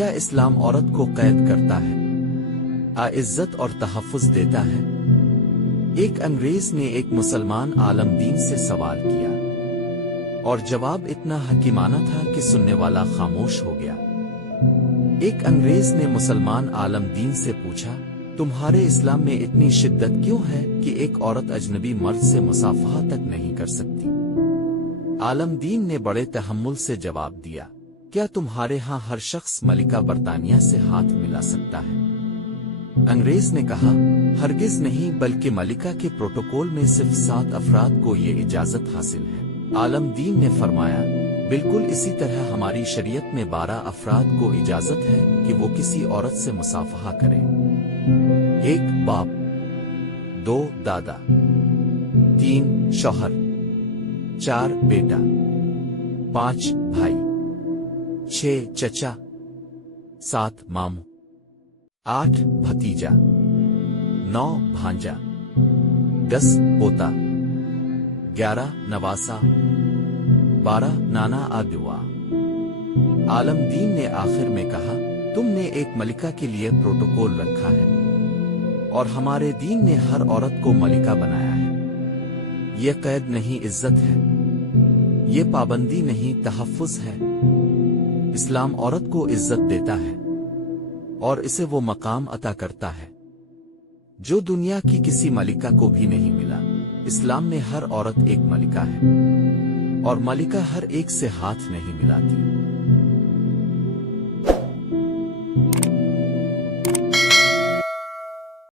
کیا اسلام عورت کو قید کرتا ہے؟ عزت اور تحفظ دیتا ہے؟ ایک انگریز نے ایک مسلمان عالم دین سے سوال کیا اور جواب اتنا حکیمانہ تھا کہ سننے والا خاموش ہو گیا۔ ایک انگریز نے مسلمان عالم دین سے پوچھا، تمہارے اسلام میں اتنی شدت کیوں ہے کہ ایک عورت اجنبی مرد سے مصافحہ تک نہیں کر سکتی؟ عالم دین نے بڑے تحمل سے جواب دیا، کیا تمہارے ہاں ہر شخص ملکہ برطانیہ سے ہاتھ ملا سکتا ہے؟ انگریز نے کہا، ہرگز نہیں، بلکہ ملکہ کے پروٹوکول میں صرف 7 افراد کو یہ اجازت حاصل ہے۔ عالم دین نے فرمایا، بالکل اسی طرح ہماری شریعت میں 12 افراد کو اجازت ہے کہ وہ کسی عورت سے مصافحہ کریں۔ 1 باپ، 2 دادا، 3 شوہر، 4 بیٹا، 5 بھائی، 6 چچا، 7 ماموں، 8 بھتیجا، 9 بھانجا، 10 پوتا، 11 نواسا، 12 نانا آدوا۔ عالم دین نے آخر میں کہا، تم نے ایک ملکہ کے لیے پروٹوکول رکھا ہے اور ہمارے دین نے ہر عورت کو ملکہ بنایا ہے۔ یہ قید نہیں، عزت ہے۔ یہ پابندی نہیں، تحفظ ہے۔ اسلام عورت کو عزت دیتا ہے اور اسے وہ مقام عطا کرتا ہے جو دنیا کی کسی ملکہ کو بھی نہیں ملا۔ اسلام میں ہر عورت ایک ملکہ ہے اور ملکہ ہر ایک سے ہاتھ نہیں ملاتی۔